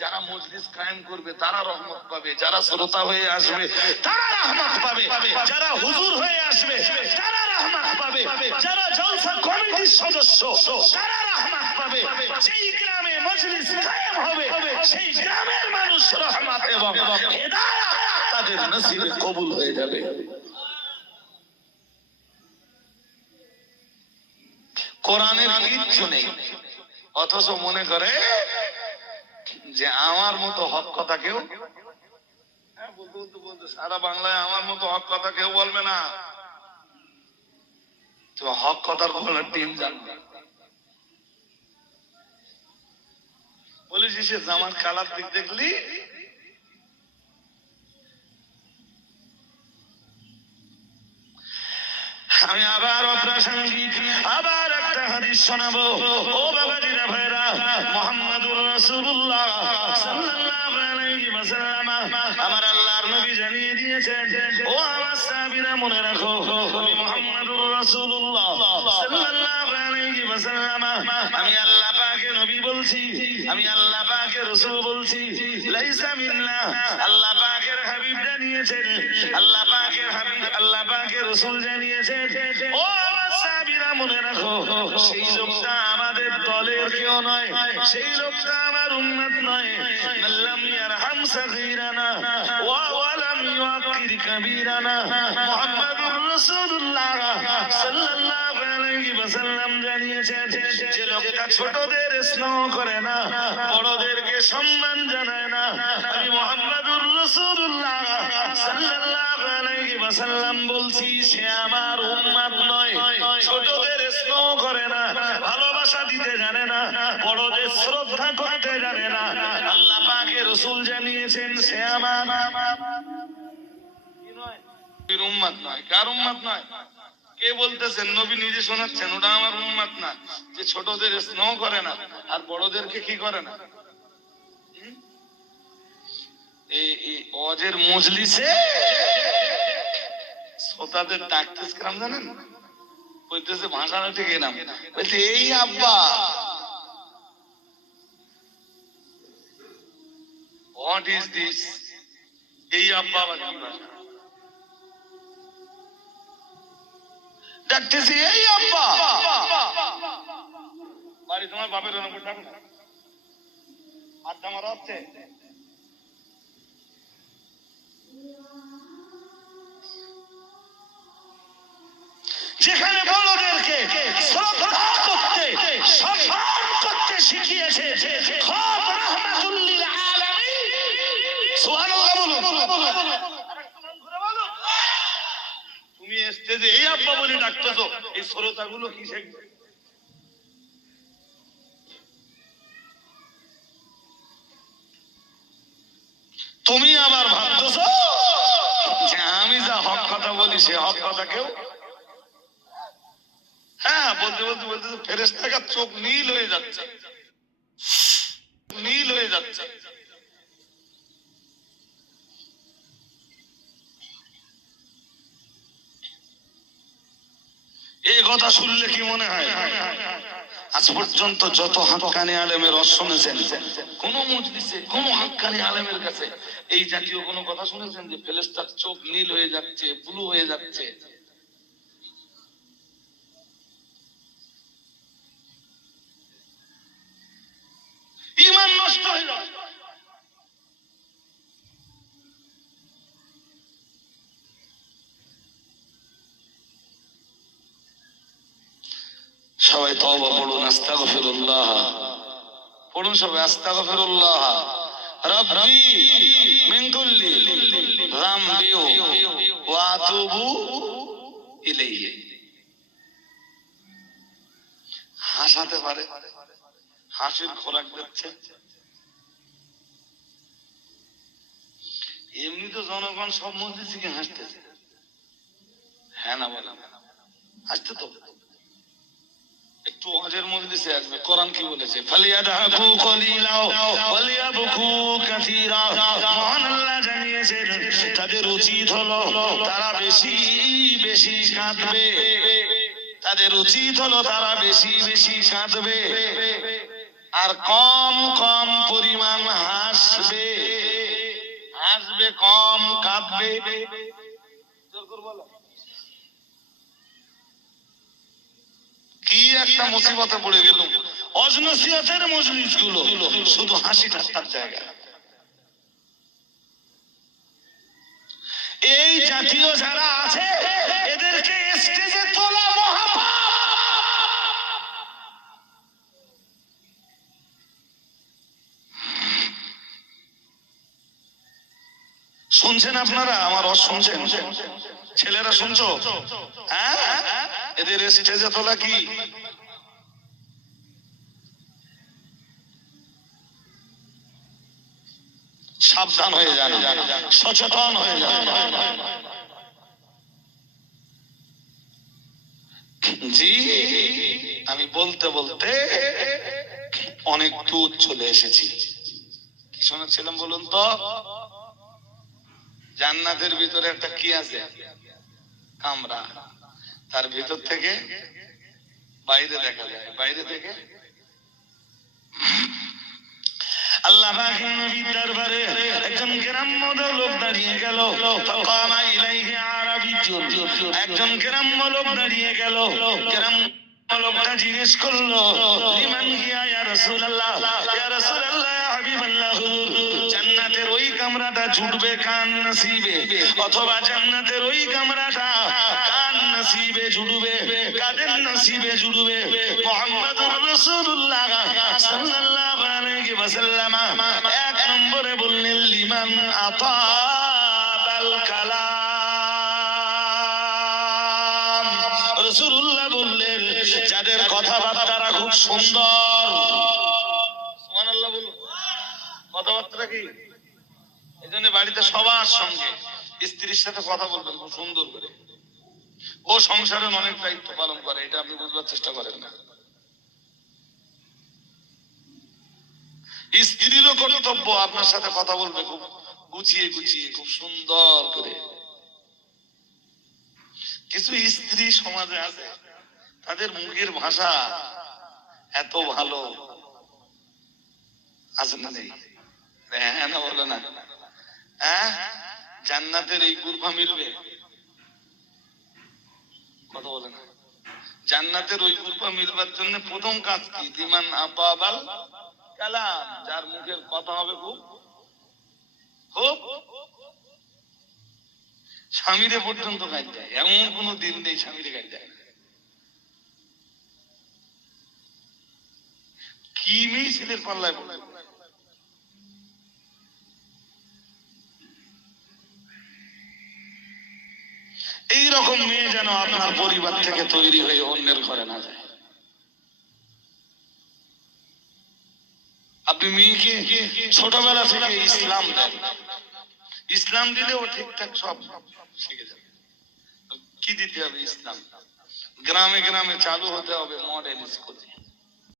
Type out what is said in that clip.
যারা মজলিস কায়েম করবে তারা রহমত পাবে, যারা শ্রোতা হয়ে আসবে তারা রহমত পাবে, যারা হুজুর হয়ে আসবে তারা রহমত পাবে, যারা জলসা কমিটির সদস্য তারা রহমত পাবে। যেই গ্রামে মজলিস কায়েম হবে সেই গ্রামের মানুষ রহমত এবং হেদায়েত তাদের নসিবে কবুল হয়ে যাবে। কোরআনের কিচ্ছু নেই, অথচ মনে করে যে আমার মতো হক কথা কেউ বলতে সারা বাংলায় আমার মতো হক কথা কেউ বলবে না। তো হক কথার কোনো টিম জানবে। বলিস সে জামার কালার দিক দেখলি আমি আবার অপ্রাসঙ্গিক আবার একটা হাদিস শোনাবো। ও বাবাজিরা ভাইরা, মুহাম্মাদুর রাসূলুল্লাহ সাল্লাল্লাহু আলাইহি ওয়াসাল্লাম আমার আল্লাহর নবী জানিয়ে দিয়েছেন, ও আমার সাহাবীরা মনে রাখো, আমি মুহাম্মাদুর রাসূলুল্লাহ সাল্লাল্লাহু আলাইহি ওয়াসাল্লাম আমি আল্লাহ পাকের নবী বলছি, আমি আল্লাহ পাকের রাসূল বলছি। লাইসা মিন্না, আল্লাহ পাকের হাবিব জানিয়েছেন, আল্লাহ পাকের হাবিব আল্লাহ পাকের রাসূল জানিয়েছেন, ও আমার সাহাবীরা মনে রাখো, সেই লোকটা আমাদের দলের কেউ নয়, সেই লোকটা আমার উম্মত নয়। মাল্লাম ইয়ারহাম সাগীরানা ওয়া লাম ইউকির কাবীরানা। মুহাম্মাদুর রাসূলুল্লাহ সাল্লাল্লাহু আলাইহি ওয়াসাল্লাম জানিয়েছেন, যে লোকটা ছোটদের স্নেহ করে না, বড়দেরকে সম্মান জানায় না, আমি মুহাম্মাদুর রাসূলুল্লাহ সাল্লাল্লাহু আলাইহি ওয়াসাল্লাম বলছি, সে আমার উম্মত নয়। ছোটদের স্নেহ করে না, ভালোবাসা দিতে জানে না, বড়দের শ্রদ্ধা করতে জানে না, আল্লাহ পাকের রাসূল জানিয়েছেন সে আমার কি নয়, উম্মত নয়। কার উম্মত নয়? কে বলতেছেন? নবী নিজে শোনাচ্ছেন, ওটা আমার উম্মত না, যে ছোটদের স্নেহ করে না আর বড়দেরকে কি করে না। এই ওয়াজের মজলিসে শ্রোতাদের ডাকতেছে কাম জানেন, বলতেছে ভাষাটা ঠিক না, বলছে এই আব্বা, হোয়াট ইজ দিস, এই আব্বা আবার কি ভাষা? ডাকতেছে এই আব্বা, বাড়ি তোমার বাপের নম্বর ডাকো না, আড্ডা মারা হচ্ছে। যেখানে বড়দেরকে শ্রদ্ধা করতে, সম্মান করতে শিখিয়েছে, খুব রাহমাতুল লিল আলামিন। সুবহানাল্লাহ বলুন। তুমি স্টেজে এই আব্বা বলে ডাকতেছো, এই শ্রোতাগুলো কি শিখবে? তুমি আবার ভাবতেছো যে আমি যা হক কথা বলি সে হক কথা কেউ, হ্যাঁ বলতে বলতে বলতে ফেরেশতার চোখ নীল হয়ে যাচ্ছে, নীল হয়ে যাচ্ছে। এই কথা শুনলে কি মনে হয়? আজ পর্যন্ত যত হাক্কানি আলেমের রস শুনেছেন, কোন মজলিসে কোন হাক্কানি আলেমের কাছে এই জাতীয় কোন কথা শুনেছেন যে ফেরেশতার চোখ নীল হয়ে যাচ্ছে, ব্লু হয়ে যাচ্ছে? ঈমান নষ্ট হয়ে যাবে। সবাই তওবা পড়ুন, আস্তাগফিরুল্লাহ পড়ুন, সবাই আস্তাগফিরুল্লাহ রাব্বি মিন কুল্লি যামবি ওয়া আতুবু ইলাইহি। হাসাতে পারে, হাসির খোরাক দিচ্ছে। এমনি তো জনগণ সব মজলিসে হাসতেছে, হ্যাঁ না বলেন? হাসতে তো একটু ওয়াজের মজলিসে আসবে, কোরআন কি বলেছে? ফালিয়াদহাকু কলিলাও ওয়ালিয়াবকু কাসীরা। মহান আল্লাহ জানিয়েছেন তাদের উচিত হলো তারা বেশি বেশি কাঁদবে, তাদের উচিত হলো তারা বেশি বেশি কাঁদবে আর কম কম পরিমাণ হাসবে। হাসবে, হাসবে কম, কাঁদবে। কি একটা মুসিবতে পড়ে গেল। অজনসিয়তের মজলিস গুলো শুধু হাসি ঠাট্টার জায়গা। এই জাতীয় যারা আছে এদেরকে স্টেজে তোলা মহাপাপ। শুনছেন আপনারা আমার ওয়াজ শুনছেন? ছেলেরা শুনছো? হ্যাঁ, এদের স্টেজে তোলা কি? সাবধান হয়ে যান, সচেতন হয়ে যান। জি, আমি বলতে বলতে অনেক দূর চলে এসেছি। কি শোনাচ্ছিলাম বলুন তো? জান্নাতের ভিতরে একটা কি আছে? কামরা। তার ভিতর থেকে বাইরে দেখা যায়, বাইরে থেকে আল্লাহ পাকের নবীর দরবারে একজন গ্রাম্য লোক দাঁড়িয়ে গেল। ফাকামা ইলাইহি আরাবিয়্যুন, একজন গ্রাম্য লোক দাঁড়িয়ে গেল। গ্রাম্য লোকটা জিজ্ঞেস করলো, লিমান হিয়া ইয়া রাসূলুল্লাহ, ইয়া রাসূলুল্লাহ, ইয়া হাবিবাল্লাহ, জান্নাতের ওই কামরাটা জুটবে কার নসিবে, অথবা জান্নাতের ওই কামরাটা কার নসিবে জুটবে, কাদের নসিবে জুটবে? মুহাম্মদুর রাসূলুল্লাহ সাল্লাল্লাহু আলাইহি ওয়াসাল্লাম এক নম্বরে বললেন, লিমান আতাবাল কালাম। রাসূলুল্লাহ বললেন, যাদের কথাবার্তারা খুব সুন্দর। সুবহানাল্লাহ বলুন। কথাবার্তা কি? এজন্য বাড়িতে সবার সঙ্গে স্ত্রীর সাথে কথা বলবেন খুব সুন্দর করে। ও সংসারের অনেক দায়িত্ব পালন করে, এটা আপনি বুঝবার চেষ্টা করেন না। স্ত্রীরও কর্তব্য আপনার সাথে কথা বলবে খুব গুছিয়ে গুছিয়ে, খুব সুন্দর করে। কিছু স্ত্রী সমাজে আছে, তাদের মুখের ভাষা এত ভালো আছে না? নেই? হ্যাঁ না বলে না? হ্যাঁ, জান্নাতের এই গুরফা মিলবে? কথা বলে না? জান্নাতের ওই গুরফা মিলবার জন্য প্রথম কাজ কি? লিমান আতাবাল কালাম, যার মুখের কথা হবে খুব খুব। স্বামীরে পর্যন্ত কাজ দেয়, এমন কোন দিন নেই স্বামীরে কাজ দেয়। কি মেয়ে ছেলের পাল্লায় পড়ে? এইরকম মেয়ে যেন আপনার পরিবার থেকে তৈরি হয়ে অন্যের ঘরে না যায়। আপনি মেয়েকে ছোটবেলা থেকে ইসলাম দেন, ইসলাম দিলে ও ঠিকঠাক সব শিখে যাবে। কি দিতে হবে? ইসলাম। গ্রামে গ্রামে চালু হতে হবে মডেল স্কুল।